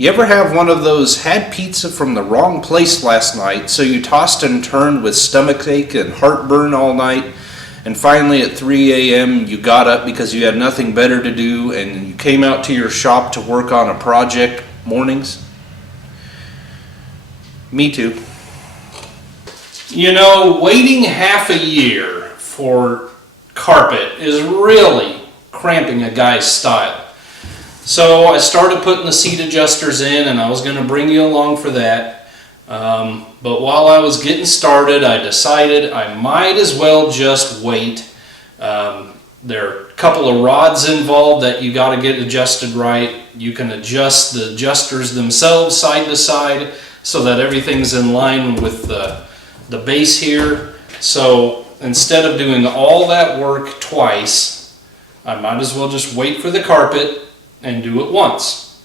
You ever have one of those, had pizza from the wrong place last night, so you tossed and turned with stomachache and heartburn all night, and finally at 3 a.m. you got up because you had nothing better to do and you came out to your shop to work on a project mornings? Me too. You know, waiting half a year for carpet is really cramping a guy's style. So I started putting the seat adjusters in, and I was going to bring you along for that. But while I was getting started, I decided I might as well just wait. There are a couple of rods involved that you got to get adjusted right. You can adjust the adjusters themselves side to side so that everything's in line with the base here. So instead of doing all that work twice, I might as well just wait for the carpet and do it once.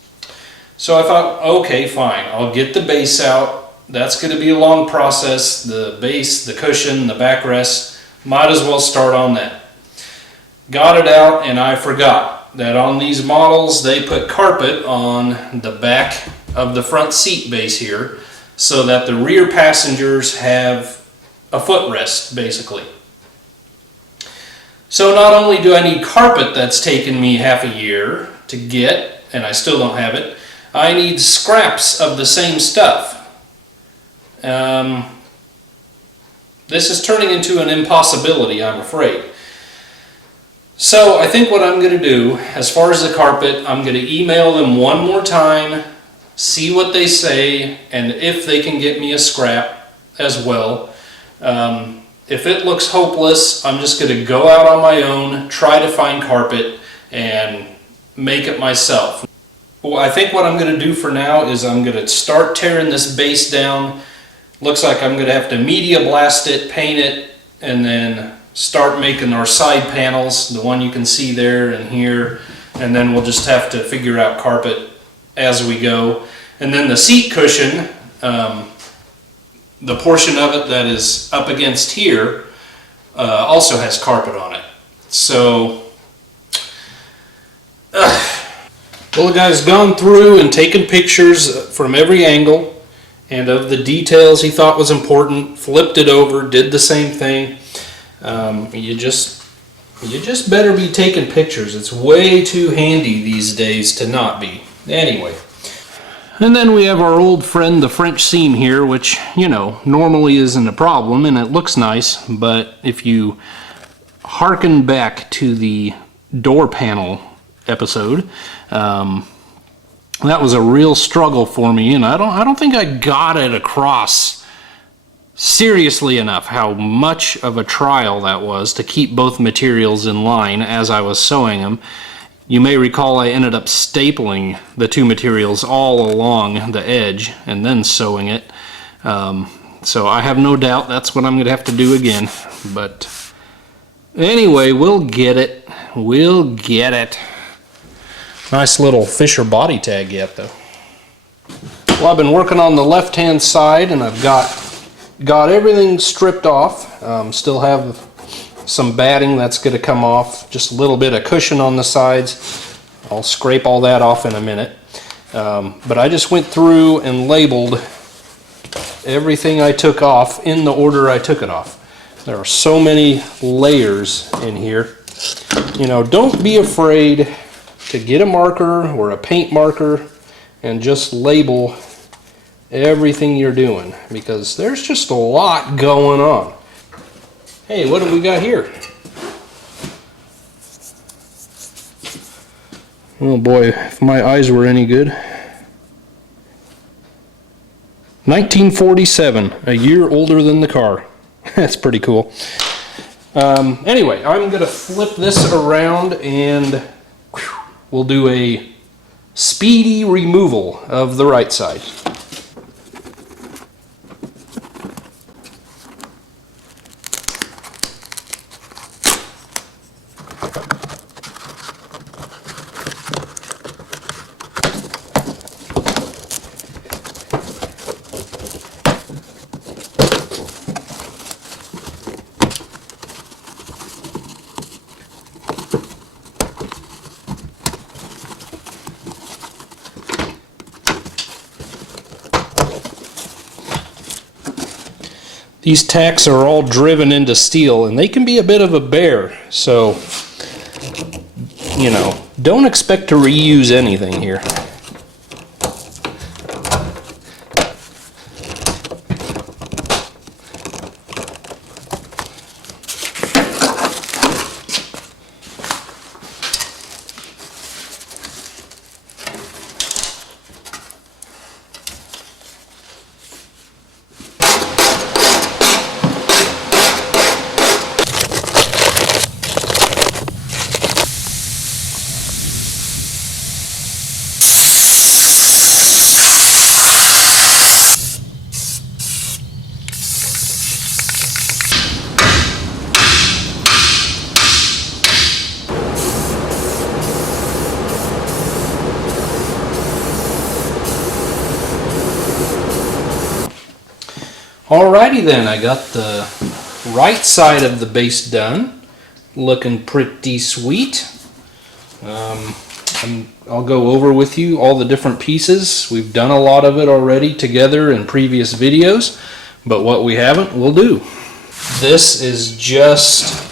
So I thought, okay, fine, I'll get the base out. That's going to be a long process. The base, the cushion, the backrest, might as well start on that. Got it out, and I forgot that on these models they put carpet on the back of the front seat base here so that the rear passengers have a footrest basically. So not only do I need carpet that's taken me half a year to get, and I still don't have it, I need scraps of the same stuff. This is turning into an impossibility, I'm afraid. So I think what I'm going to do, as far as the carpet, I'm going to email them one more time, see what they say, and if they can get me a scrap as well. If it looks hopeless, I'm just going to go out on my own, try to find carpet, and make it myself. Well, I think what I'm going to do for now is I'm going to start tearing this base down. Looks like I'm going to have to media blast it, paint it, and then start making our side panels, the one you can see there and here, and then we'll just have to figure out carpet as we go. And then the seat cushion, the portion of it that is up against here, also has carpet on it. So well, the guy's gone through and taken pictures from every angle and of the details he thought was important, flipped it over, did the same thing. You just better be taking pictures. It's way too handy these days to not be. Anyway. And then we have our old friend, the French seam here, which, you know, normally isn't a problem and it looks nice, but if you hearken back to the door panel episode, that was a real struggle for me, and I don't think I got it across seriously enough how much of a trial that was to keep both materials in line as I was sewing them. You may recall I ended up stapling the two materials all along the edge and then sewing it. So I have no doubt that's what I'm going to have to do again. But anyway, we'll get it. We'll get it. Nice little Fisher body tag yet, though. Well, I've been working on the left-hand side, and I've got everything stripped off. Still have some batting that's going to come off, just a little bit of cushion on the sides. I'll scrape all that off in a minute. But I just went through and labeled everything I took off in the order I took it off. There are so many layers in here. You know, don't be afraid to get a marker or a paint marker and just label everything you're doing, because there's just a lot going on. Hey, what do we got here? Oh boy, if my eyes were any good. 1947, a year older than the car. That's pretty cool. Anyway, I'm going to flip this around and we'll do a speedy removal of the right side. these tacks are all driven into steel, and they can be a bit of a bear. So, you know, don't expect to reuse anything here. Alrighty then, I got the right side of the base done, looking pretty sweet. I'll go over with you all the different pieces. We've done a lot of it already together in previous videos, but what we haven't, we'll do. This is just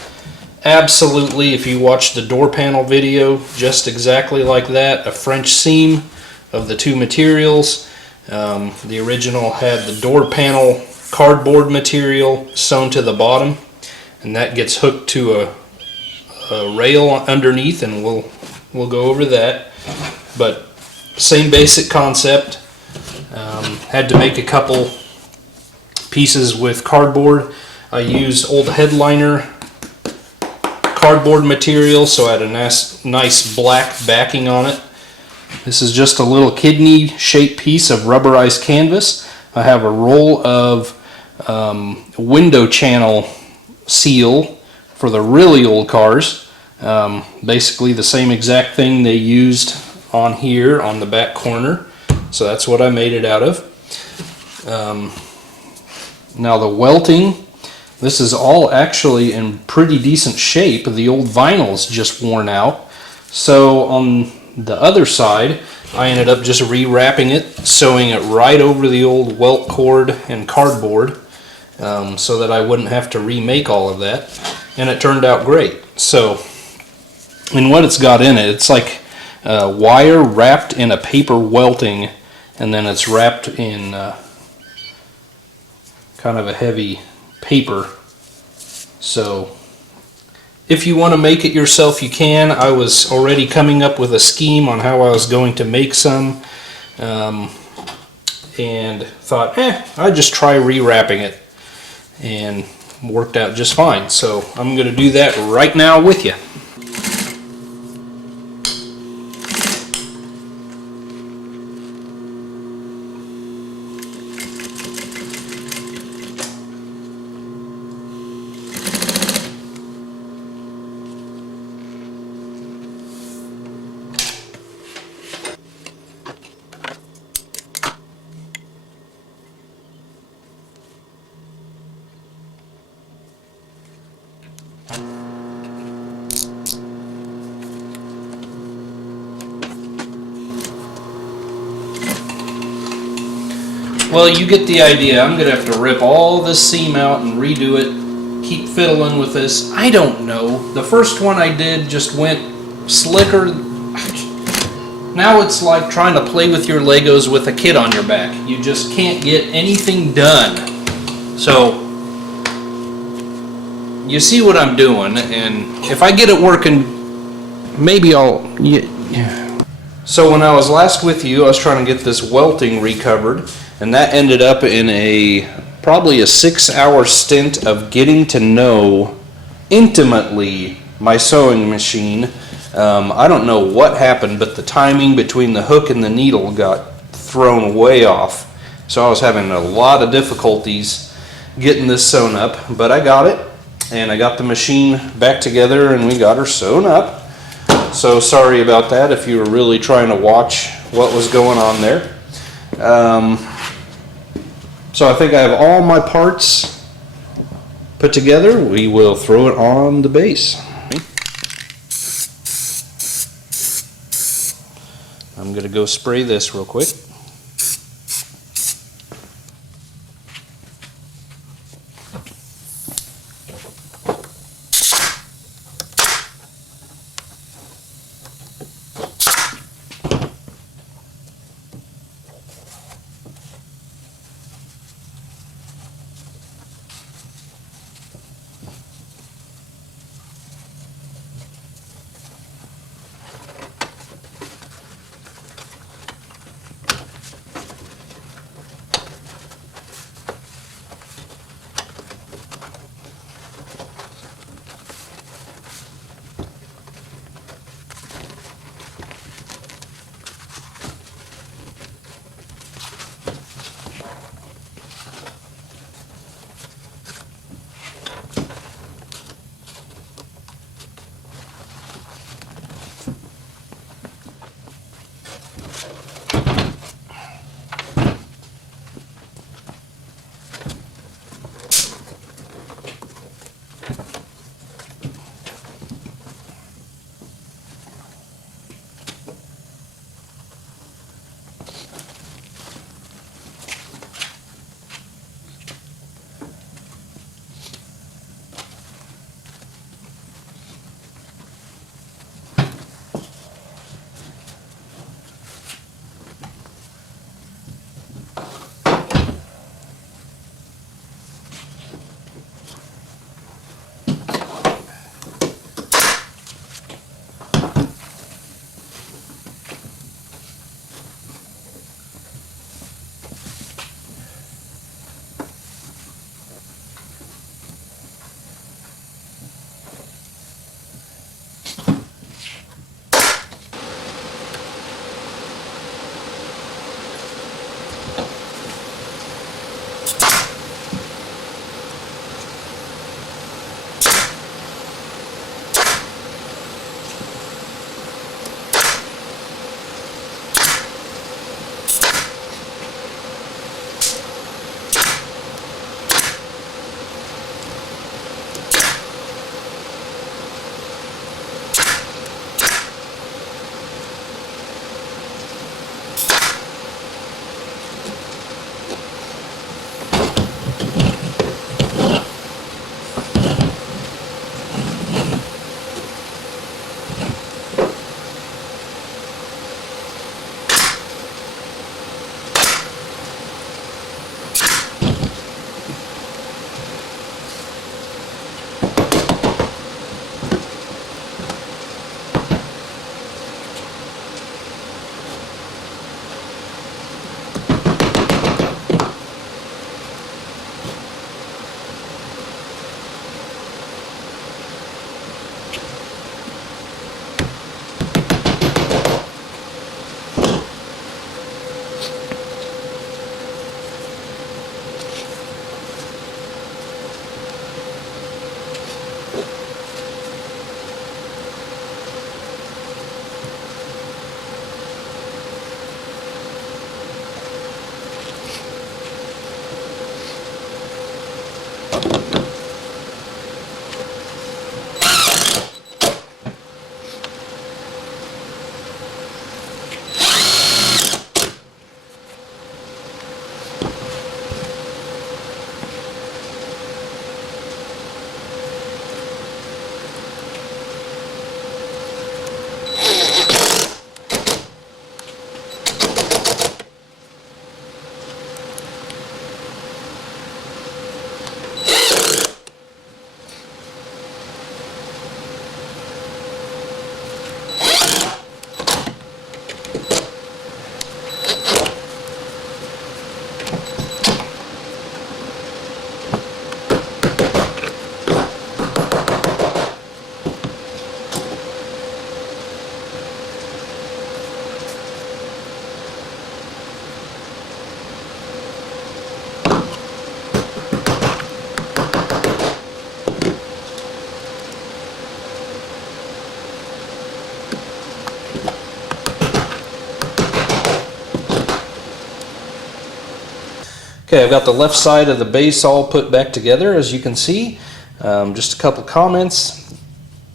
absolutely, if you watch the door panel video, just exactly like that, a French seam of the two materials. The original had the door panel cardboard material sewn to the bottom, and that gets hooked to a rail underneath, and we'll go over that. But same basic concept. Had to make a couple pieces with cardboard. I used old headliner cardboard material, so I had a nice black backing on it. This is just a little kidney shaped piece of rubberized canvas. I have a roll of window channel seal for the really old cars. Basically the same exact thing they used on here on the back corner. So that's what I made it out of. Now the welting, this is all actually in pretty decent shape. The old vinyl's just worn out. So on the other side, I ended up just rewrapping it, sewing it right over the old welt cord and cardboard, so that I wouldn't have to remake all of that, and it turned out great. So, and what it's got in it, it's like wire wrapped in a paper welting, and then it's wrapped in kind of a heavy paper. So if you want to make it yourself, you can. I was already coming up with a scheme on how I was going to make some, and thought, I'd just try rewrapping it, and worked out just fine. So I'm going to do that right now with you. Well, you get the idea. I'm going to have to rip all this seam out and redo it, keep fiddling with this. I don't know. The first one I did just went slicker. Now it's like trying to play with your Legos with a kid on your back. You just can't get anything done. So, you see what I'm doing, and if I get it working, maybe I'll... Yeah. So when I was last with you, I was trying to get this welting recovered, and that ended up in probably a 6-hour stint of getting to know intimately my sewing machine. I don't know what happened, but the timing between the hook and the needle got thrown way off. So I was having a lot of difficulties getting this sewn up, but I got it, and I got the machine back together, and we got her sewn up. So sorry about that if you were really trying to watch what was going on there. So I think I have all my parts put together. We will throw it on the base. I'm going to go spray this real quick. Okay, I've got the left side of the base all put back together, as you can see. Just a couple comments.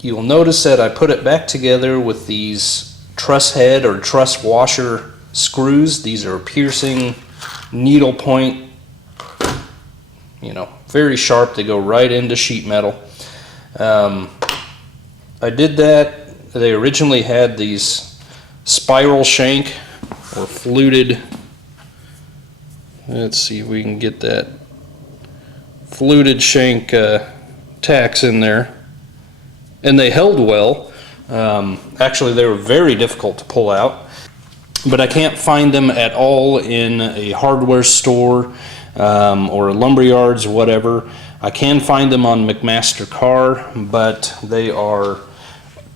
You'll notice that I put it back together with these truss head or truss washer screws. These are piercing needle point, you know, very sharp. They go right into sheet metal. I did that. They originally had these spiral shank or fluted. Let's see if we can get that fluted shank tacks in there, and they held well. Actually, they were very difficult to pull out, but I can't find them at all in a hardware store or lumberyards or whatever. I can find them on McMaster-Carr, but they are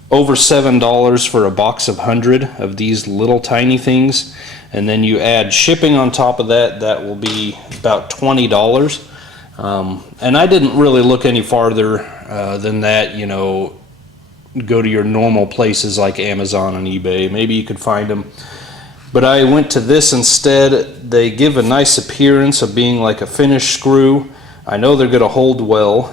over $7 for a box of 100 of these little tiny things, and then you add shipping on top of that. That will be about $20. And I didn't really look any farther than that. You know, go to your normal places like Amazon and eBay. Maybe you could find them. But I went to this instead. They give a nice appearance of being like a finished screw. I know they're going to hold well.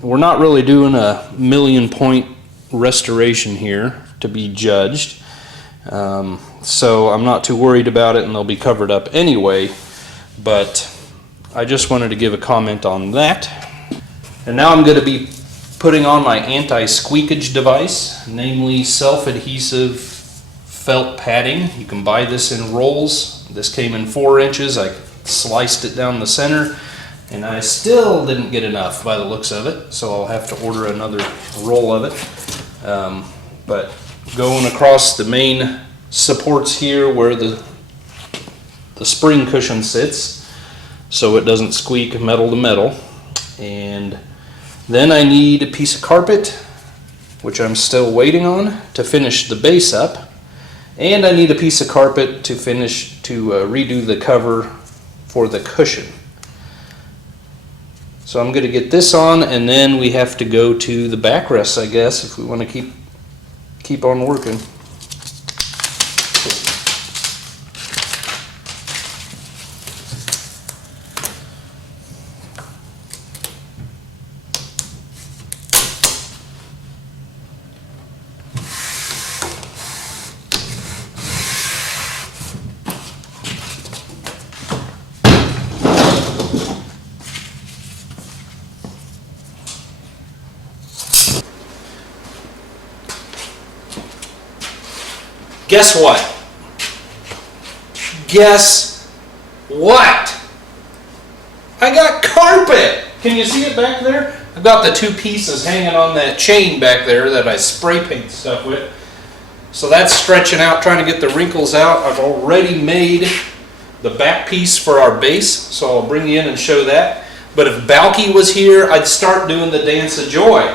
We're not really doing a 1,000,000-point restoration here to be judged. So I'm not too worried about it, and they'll be covered up anyway. But I just wanted to give a comment on that. And now I'm going to be putting on my anti-squeakage device, namely self-adhesive felt padding. You can buy this in rolls. This came in 4 inches. I sliced it down the center, and I still didn't get enough by the looks of it, so I'll have to order another roll of it. But going across the main supports here where the spring cushion sits, so it doesn't squeak metal to metal. And then I need a piece of carpet, which I'm still waiting on, to finish the base up. And I need a piece of carpet to redo the cover for the cushion. So I'm going to get this on, and then we have to go to the backrests, I guess, if we want to keep on working. Guess what? Guess what? I got carpet! Can you see it back there? I've got the 2 pieces hanging on that chain back there that I spray paint stuff with. So that's stretching out, trying to get the wrinkles out. I've already made the back piece for our base, so I'll bring you in and show that. But if Balky was here, I'd start doing the dance of joy.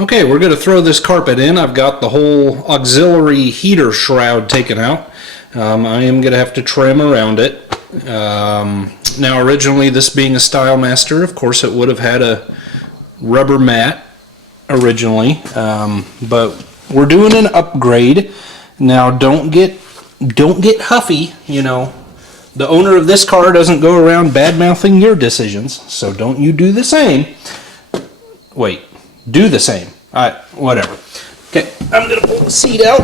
Okay, we're going to throw this carpet in. I've got the whole auxiliary heater shroud taken out. I am going to have to trim around it. Now originally, this being a Stylemaster, of course it would have had a rubber mat originally, but we're doing an upgrade. Now don't get huffy, you know. The owner of this car doesn't go around bad-mouthing your decisions, so don't you do the same. Wait. Do the same. Alright, whatever. Okay, I'm going to pull the seat out.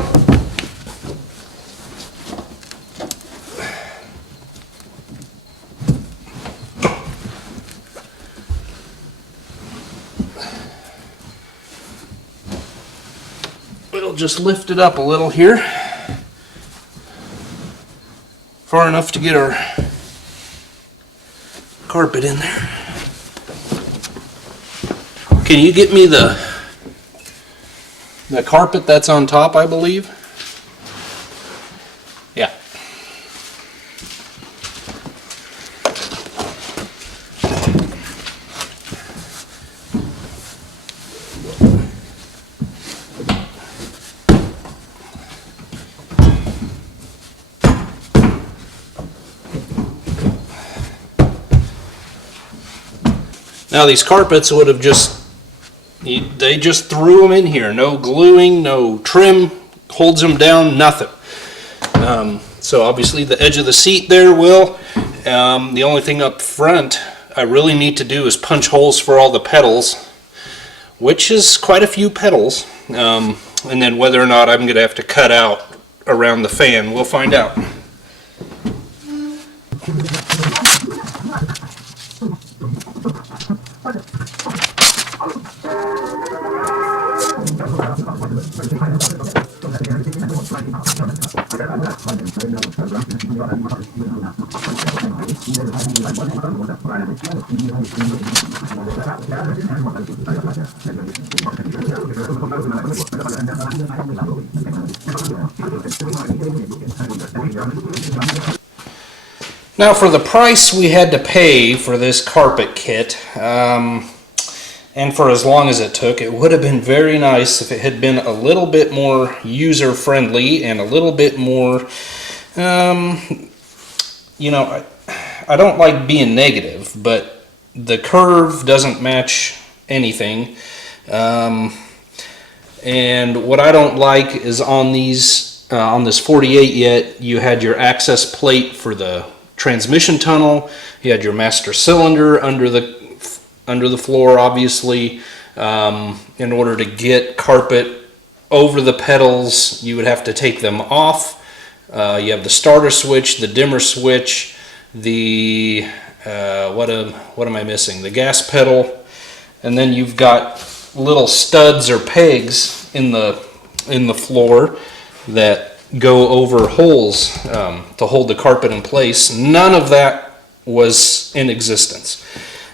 We'll just lift it up a little here. far enough to get our carpet in there. Can you get me the carpet that's on top, I believe? Yeah. Now these carpets would have they just threw them in here. No gluing, no trim holds them down, nothing. So obviously the edge of the seat there will. The only thing up front I really need to do is punch holes for all the pedals, which is quite a few pedals. And then whether or not I'm going to have to cut out around the fan, we'll find out. Now for the price we had to pay for this carpet kit, and for as long as it took, it would have been very nice if it had been a little bit more user-friendly and a little bit more, you know, I don't like being negative, but the curve doesn't match anything. And what I don't like is on these, on this 48 yet, you had your access plate for the transmission tunnel, you had your master cylinder under the floor, obviously. In order to get carpet over the pedals, you would have to take them off. You have the starter switch, the dimmer switch, the what am I missing? The gas pedal, and then you've got little studs or pegs in the floor that go over holes to hold the carpet in place. None of that was in existence.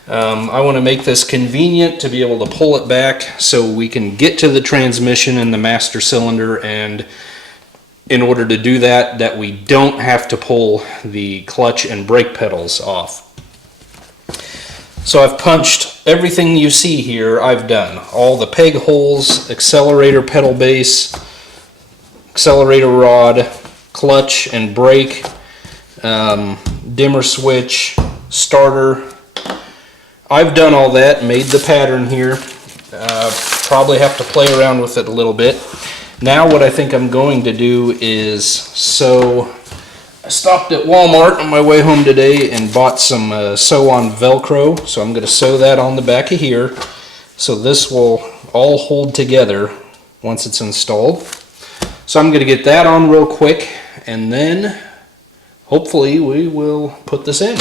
I want to make this convenient to be able to pull it back so we can get to the transmission and the master cylinder, and in order to do that we don't have to pull the clutch and brake pedals off. So I've punched everything you see here. I've done all the peg holes, accelerator pedal base, accelerator rod, clutch and brake, dimmer switch, starter. I've done all that, made the pattern here. Probably have to play around with it a little bit. Now what I think I'm going to do is sew. I stopped at Walmart on my way home today and bought some sew-on Velcro. So I'm going to sew that on the back of here. So this will all hold together once it's installed. So I'm going to get that on real quick, and then hopefully we will put this in.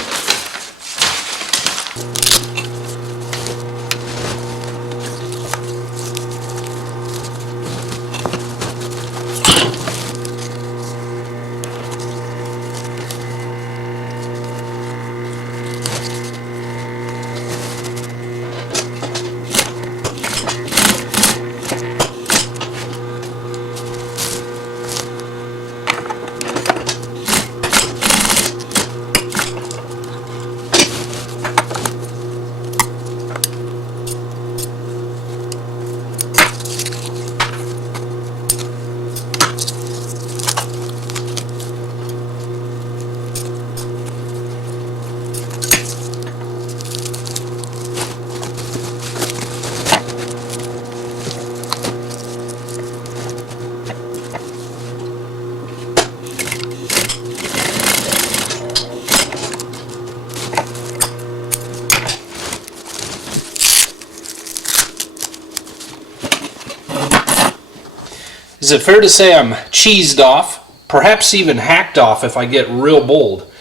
Is it fair to say I'm cheesed off, perhaps even hacked off if I get real bold?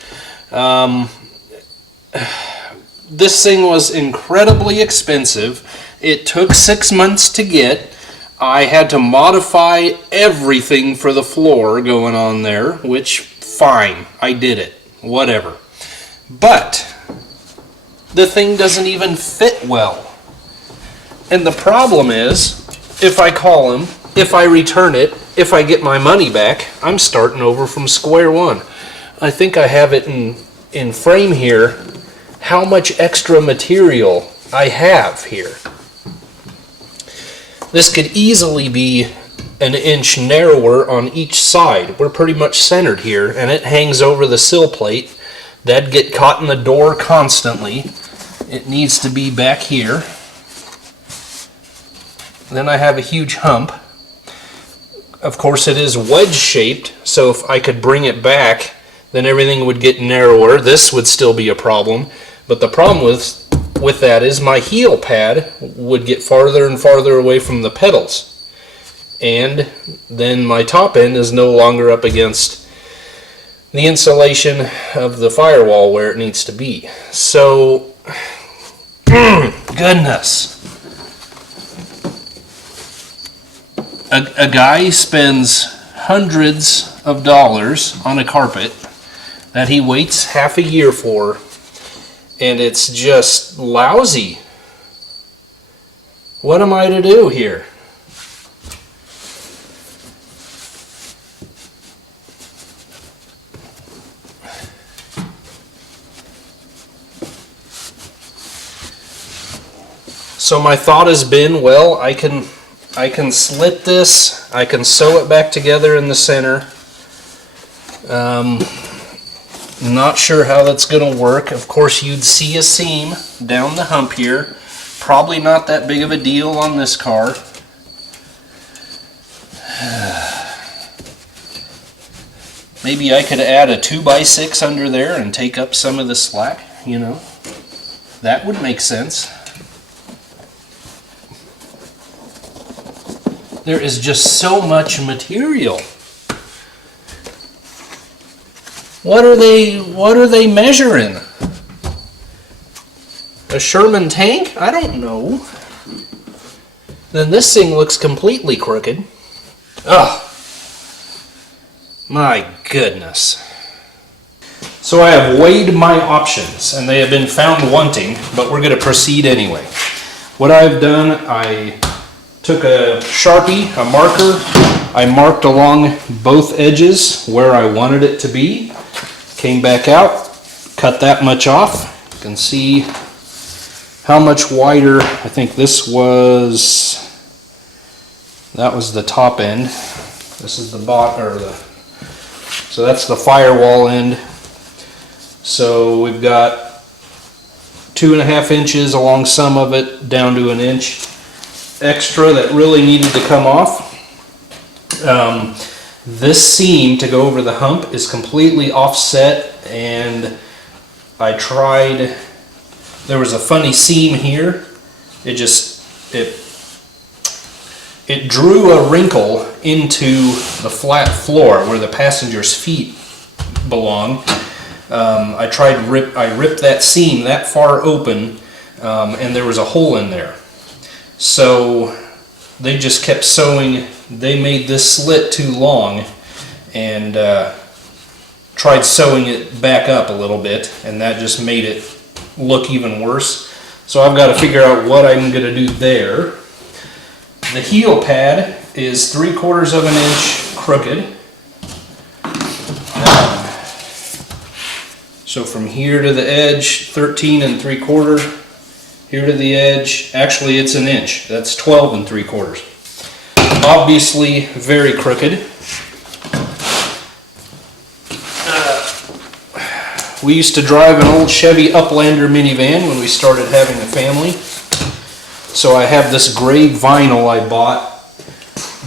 This thing was incredibly expensive. It took 6 months to get. I had to modify everything for the floor going on there, which fine, I did it, whatever. But the thing doesn't even fit well. And the problem is, if I call him, if I return it, if I get my money back, I'm starting over from square one. I think I have it in frame here, how much extra material I have here. This could easily be an inch narrower on each side. We're pretty much centered here, and it hangs over the sill plate. That'd get caught in the door constantly. It needs to be back here. Then I have a huge hump. Of course, it is wedge shaped, so if I could bring it back, then everything would get narrower. This would still be a problem. But the problem with that is my heel pad would get farther and farther away from the pedals. And then my top end is no longer up against the insulation of the firewall where it needs to be. So, goodness. A guy spends hundreds of dollars on a carpet that he waits half a year for, and it's just lousy. What am I to do here? So my thought has been, well, I can slit this, I can sew it back together in the center. Not sure how that's going to work. Of course, you'd see a seam down the hump here. Probably not that big of a deal on this car. Maybe I could add a 2x6 under there and take up some of the slack, you know. That would make sense. There is just so much material. What are they measuring? A Sherman tank? I don't know. Then this thing looks completely crooked. Ugh. My goodness. So I have weighed my options, and they have been found wanting, but we're going to proceed anyway. What I've done, I took a Sharpie, a marker, I marked along both edges where I wanted it to be, came back out, cut that much off. You can see how much wider. I think that was the top end. This is the bottom, so that's the firewall end. So we've got 2.5 inches along some of it, down to 1 inch extra that really needed to come off. This seam to go over the hump is completely offset, and I tried, there was a funny seam here. It drew a wrinkle into the flat floor where the passenger's feet belong. I ripped that seam that far open, and there was a hole in there. So they just kept sewing. They made this slit too long and tried sewing it back up a little bit, and that just made it look even worse. So I've got to figure out what I'm going to do there. The heel pad is 3/4 of an inch crooked. So from here to the edge, 13 3/4. Here to the edge, actually it's 1 inch. That's 12 3/4. Obviously very crooked. We used to drive an old Chevy Uplander minivan when we started having a family. So I have this gray vinyl I bought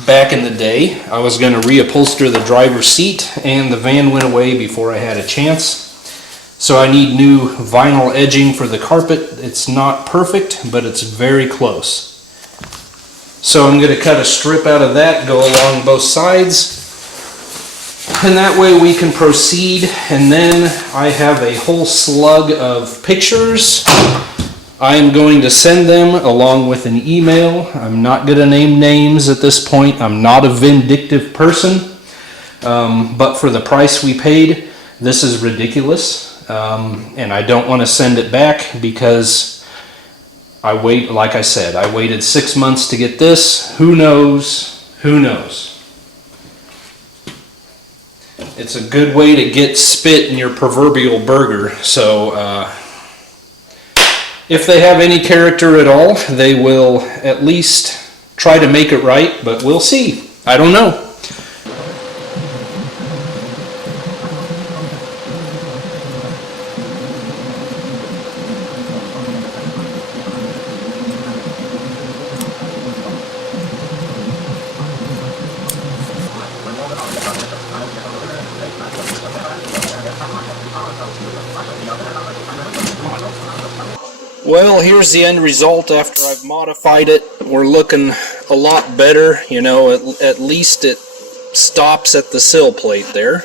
back in the day. I was going to reupholster the driver's seat, and the van went away before I had a chance. So I need new vinyl edging for the carpet. It's not perfect, but it's very close. So I'm going to cut a strip out of that, go along both sides, and that way we can proceed. And then I have a whole slug of pictures. I am going to send them along with an email. I'm not going to name names at this point. I'm not a vindictive person. but for the price we paid, this is ridiculous, and I don't want to send it back because like I said, I waited 6 months to get this. Who knows? Who knows? It's a good way to get spit in your proverbial burger. So if they have any character at all, they will at least try to make it right, but we'll see. I don't know. Well, here's the end result after I've modified it. We're looking a lot better. You know, at least it stops at the sill plate there.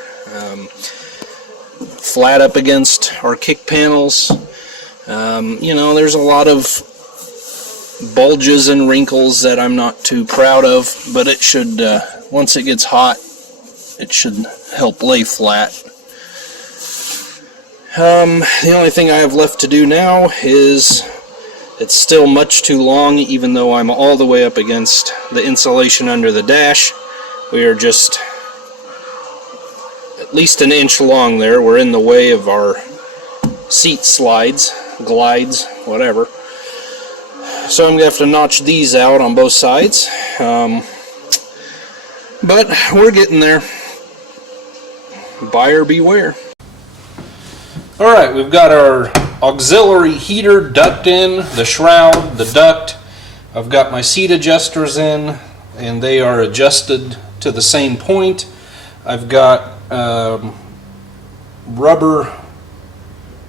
Flat up against our kick panels. You know, there's a lot of bulges and wrinkles that I'm not too proud of, but it should, once it gets hot, it should help lay flat. The only thing I have left to do now is, it's still much too long, even though I'm all the way up against the insulation under the dash. We are just at least an inch long there. We're in the way of our seat slides, glides, whatever. So I'm going to have to notch these out on both sides. But we're getting there. Buyer beware. Alright, we've got our auxiliary heater duct in, the shroud, the duct. I've got my seat adjusters in, and they are adjusted to the same point. I've got rubber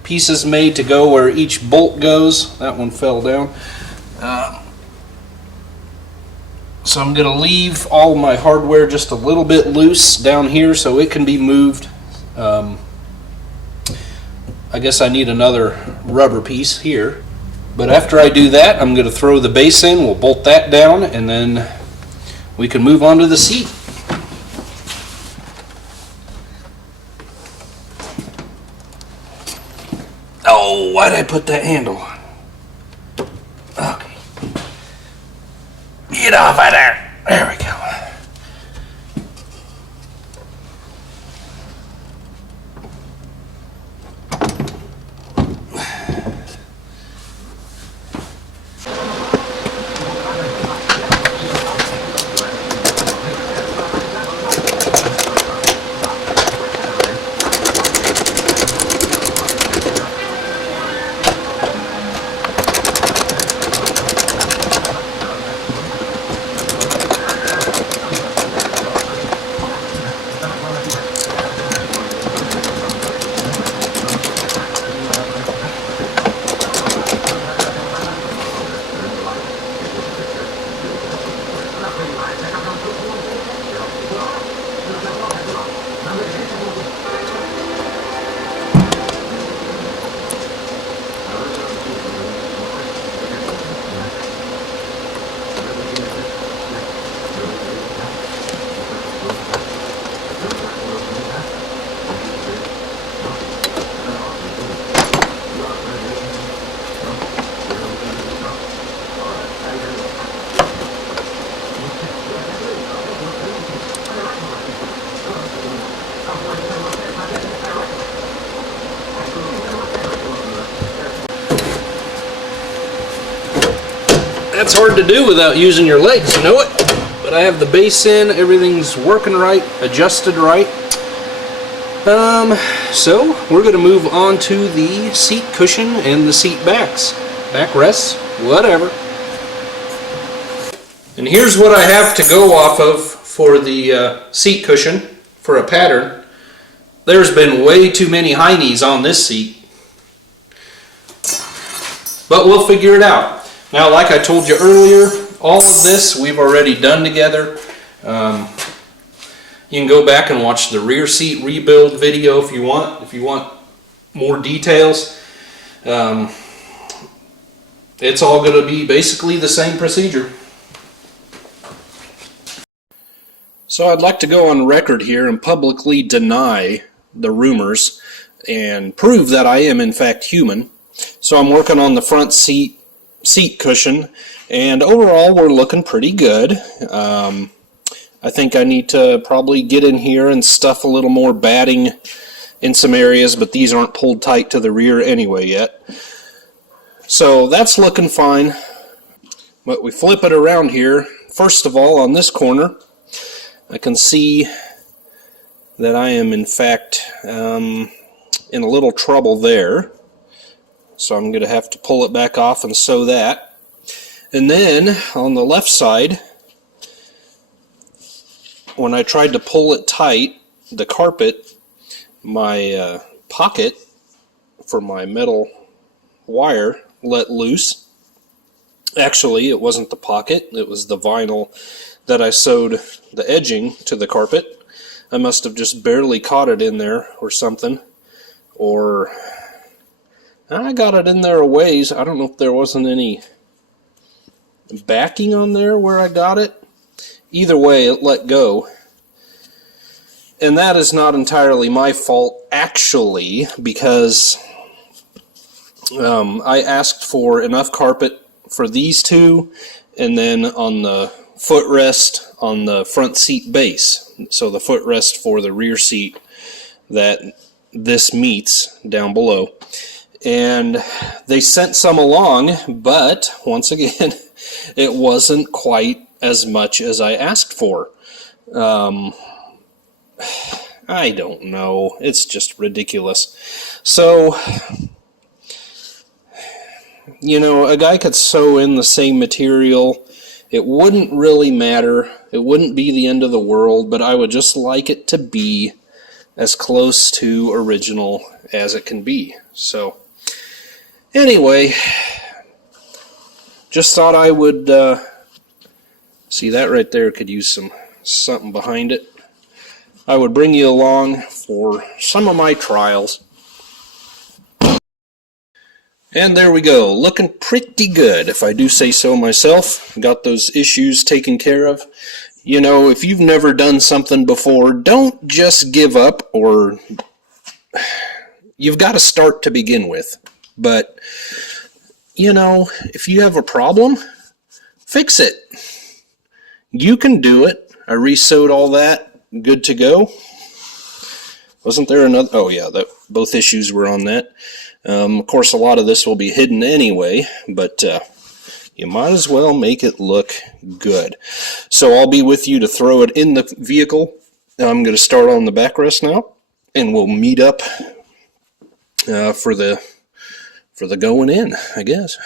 pieces made to go where each bolt goes. That one fell down. So I'm going to leave all my hardware just a little bit loose down here so it can be moved. I guess I need another rubber piece here. But after I do that, I'm going to throw the base in, we'll bolt that down, and then we can move on to the seat. Oh, why did I put that handle on? Okay. Get off of there. There we go. That's hard to do without using your legs, you know it? But I have the base in, everything's working right, adjusted right. So we're going to move on to the seat cushion and the seat backs. Backrests, whatever. And here's what I have to go off of for the seat cushion for a pattern. There's been way too many high knees on this seat. But we'll figure it out. Now, like I told you earlier, all of this we've already done together. You can go back and watch the rear seat rebuild video if you want more details. It's all going to be basically the same procedure. So I'd like to go on record here and publicly deny the rumors and prove that I am in fact human. So I'm working on the front seat cushion, and overall we're looking pretty good. I think I need to probably get in here and stuff a little more batting in some areas, but these aren't pulled tight to the rear anyway yet. So that's looking fine. But we flip it around here. First of all, on this corner, I can see that I am in fact in a little trouble there. So I'm going to have to pull it back off and sew that. And then on the left side, when I tried to pull it tight, the carpet, my pocket for my metal wire let loose. Actually, it wasn't the pocket, it was the vinyl that I sewed the edging to the carpet. I must have just barely caught it in there or something. Or I got it in there a ways. I don't know if there wasn't any backing on there where I got it. Either way, it let go. And that is not entirely my fault, actually, because I asked for enough carpet for these two, and then on the footrest on the front seat base, so the footrest for the rear seat that this meets down below. And they sent some along, but once again, it wasn't quite as much as I asked for. I don't know. It's just ridiculous. So, you know, a guy could sew in the same material. It wouldn't really matter. It wouldn't be the end of the world, but I would just like it to be as close to original as it can be. So, anyway, just thought I would see that right there could use something behind it. I would bring you along for some of my trials. And there we go, looking pretty good, if I do say so myself. Got those issues taken care of. You know, if you've never done something before, don't just give up, or you've got to start to begin with. But, you know, if you have a problem, fix it. You can do it. I re-sewed all that. Good to go. Wasn't there another? Oh yeah, both issues were on that. Of course, a lot of this will be hidden anyway, but you might as well make it look good. So I'll be with you to throw it in the vehicle. I'm going to start on the backrest now, and we'll meet up for the going in, I guess.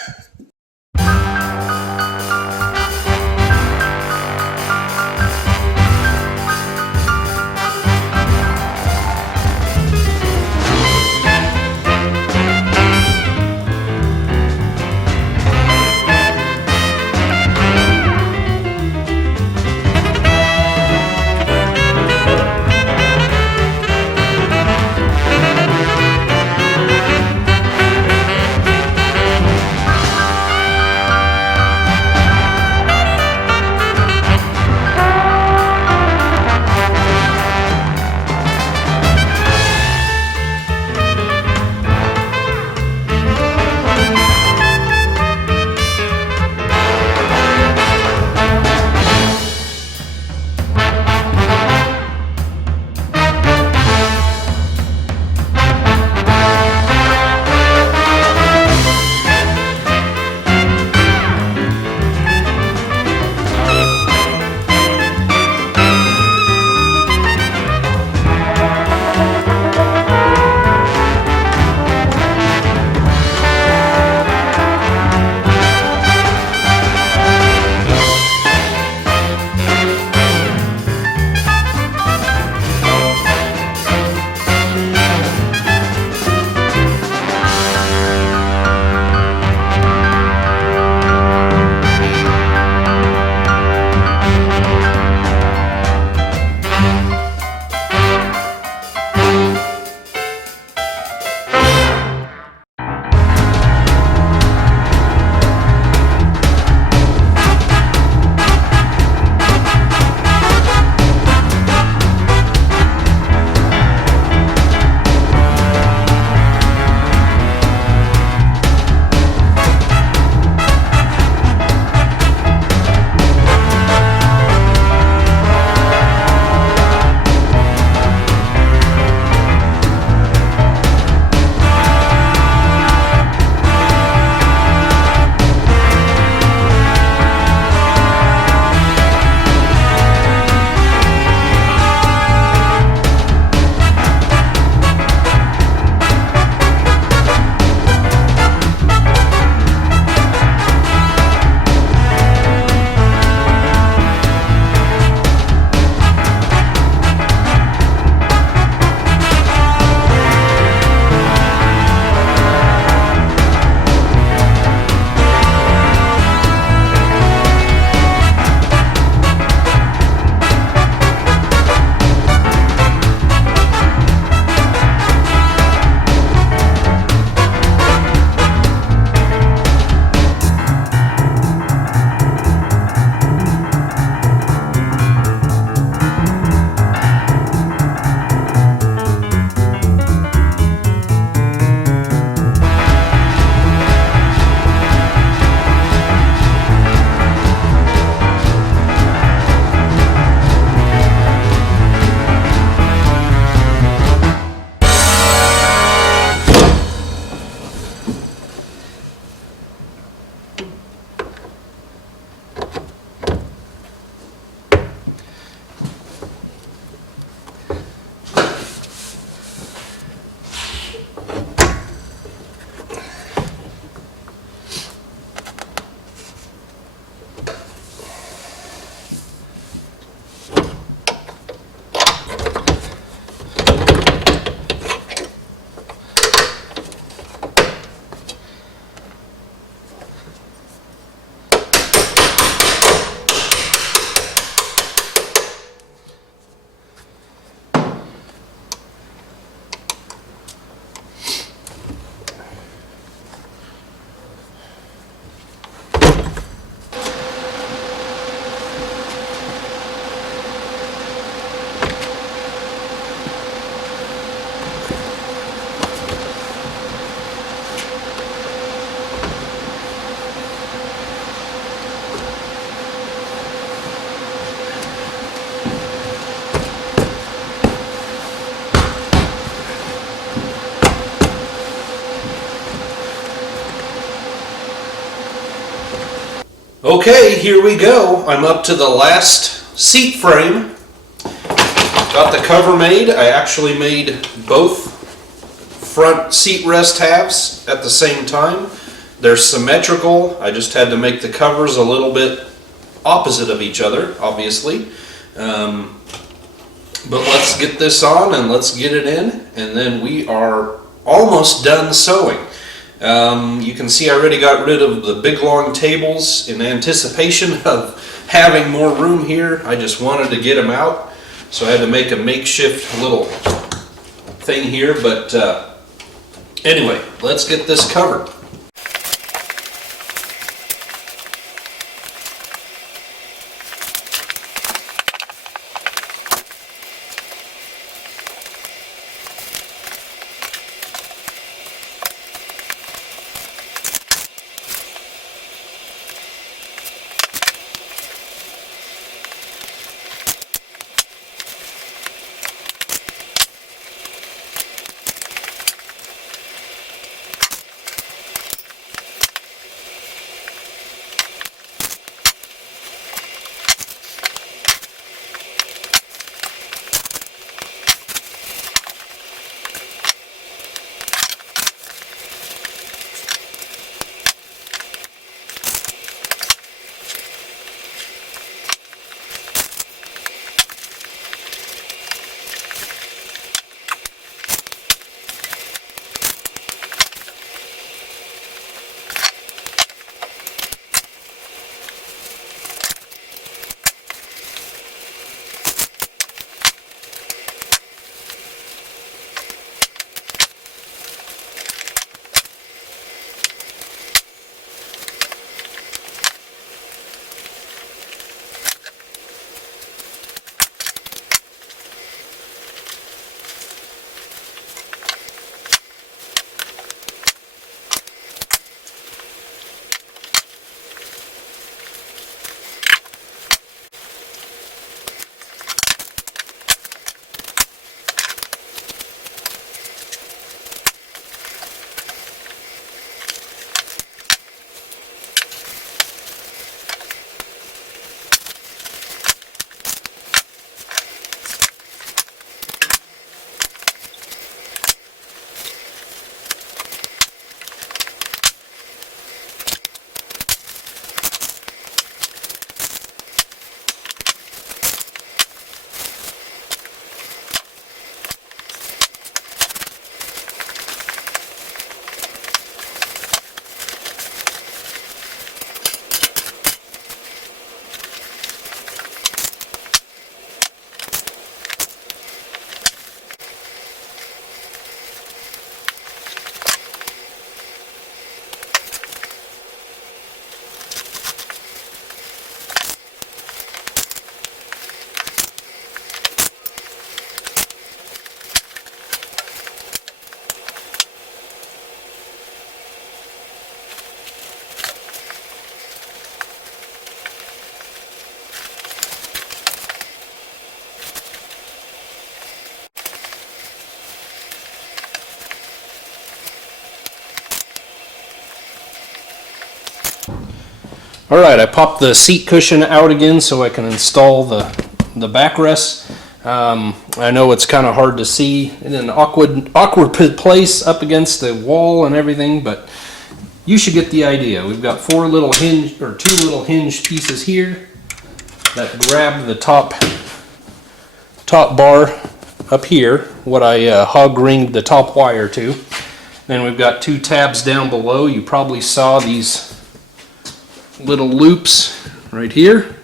Okay, here we go. I'm up to the last seat frame. Got the cover made. I actually made both front seat rest halves at the same time. They're symmetrical. I just had to make the covers a little bit opposite of each other, obviously. But let's get this on and let's get it in, and then we are almost done sewing. You can see I already got rid of the big long tables in anticipation of having more room here. I just wanted to get them out, so I had to make a makeshift little thing here. But anyway, let's get this covered. Alright, I popped the seat cushion out again so I can install the backrests. I know it's kind of hard to see in an awkward place up against the wall and everything, but you should get the idea. We've got two little hinge pieces here that grab the top bar up here, what I hog ringed the top wire to. Then we've got two tabs down below. You probably saw these little loops right here,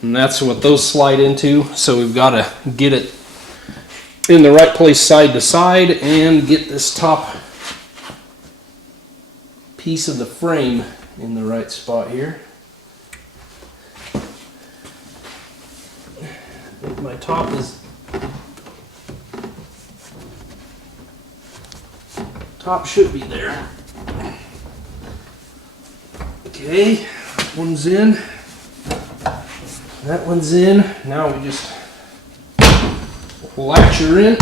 and that's what those slide into. So we've got to get it in the right place side to side and get this top piece of the frame in the right spot here. I think my top should be there. Okay, that one's in. That one's in. Now we just latch her in.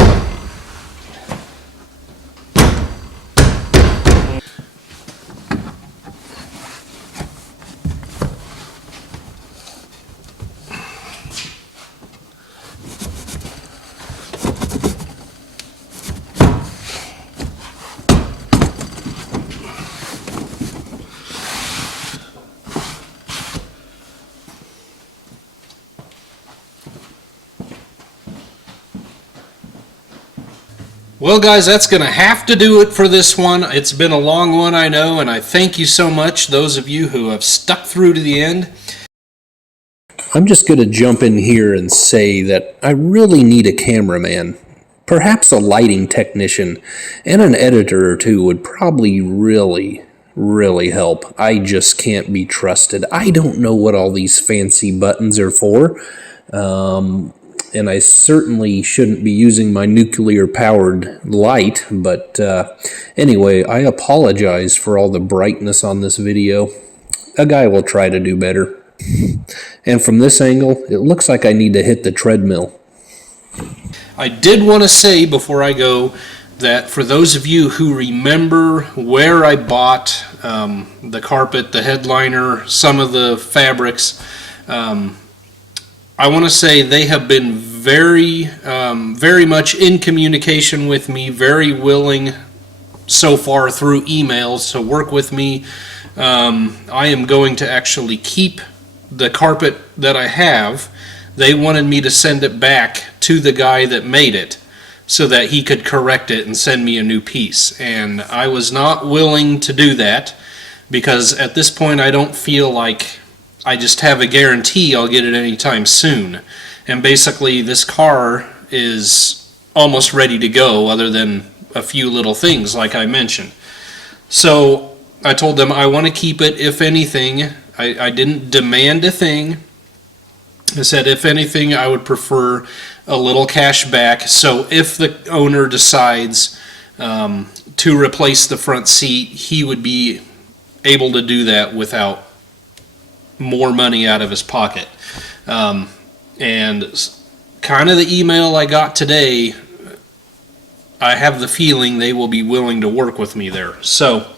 Well, guys, that's going to have to do it for this one. It's been a long one, I know, and I thank you so much, those of you who have stuck through to the end. I'm just going to jump in here and say that I really need a cameraman. Perhaps a lighting technician and an editor or two would probably really help. I just can't be trusted. I don't know what all these fancy buttons are for. And I certainly shouldn't be using my nuclear-powered light, but anyway, I apologize for all the brightness on this video. A guy will try to do better. And from this angle, it looks like I need to hit the treadmill. I did want to say before I go that for those of you who remember where I bought the carpet, the headliner, some of the fabrics, I want to say they have been very much in communication with me, very willing so far through emails to work with me. I am going to actually keep the carpet that I have. They wanted me to send it back to the guy that made it so that he could correct it and send me a new piece. And I was not willing to do that because at this point I don't feel like I just have a guarantee I'll get it anytime soon. And basically this car is almost ready to go other than a few little things like I mentioned. So I told them I want to keep it if anything. I didn't demand a thing. I said if anything I would prefer a little cash back. So if the owner decides to replace the front seat, he would be able to do that without more money out of his pocket. And kind of the email I got today, I have the feeling they will be willing to work with me there. So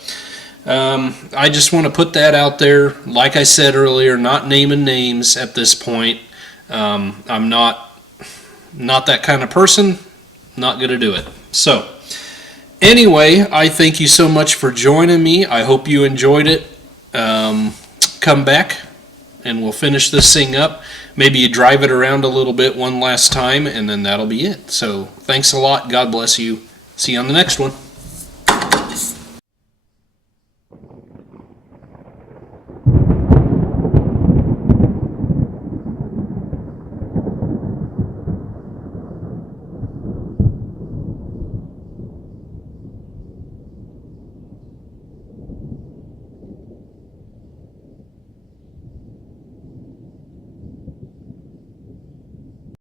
I just want to put that out there. Like I said earlier, not naming names at this point. I'm not that kind of person. Not going to do it. So anyway, I thank you so much for joining me. I hope you enjoyed it. Come back and we'll finish this thing up. Maybe you drive it around a little bit one last time, and then that'll be it. So thanks a lot. God bless you. See you on the next one.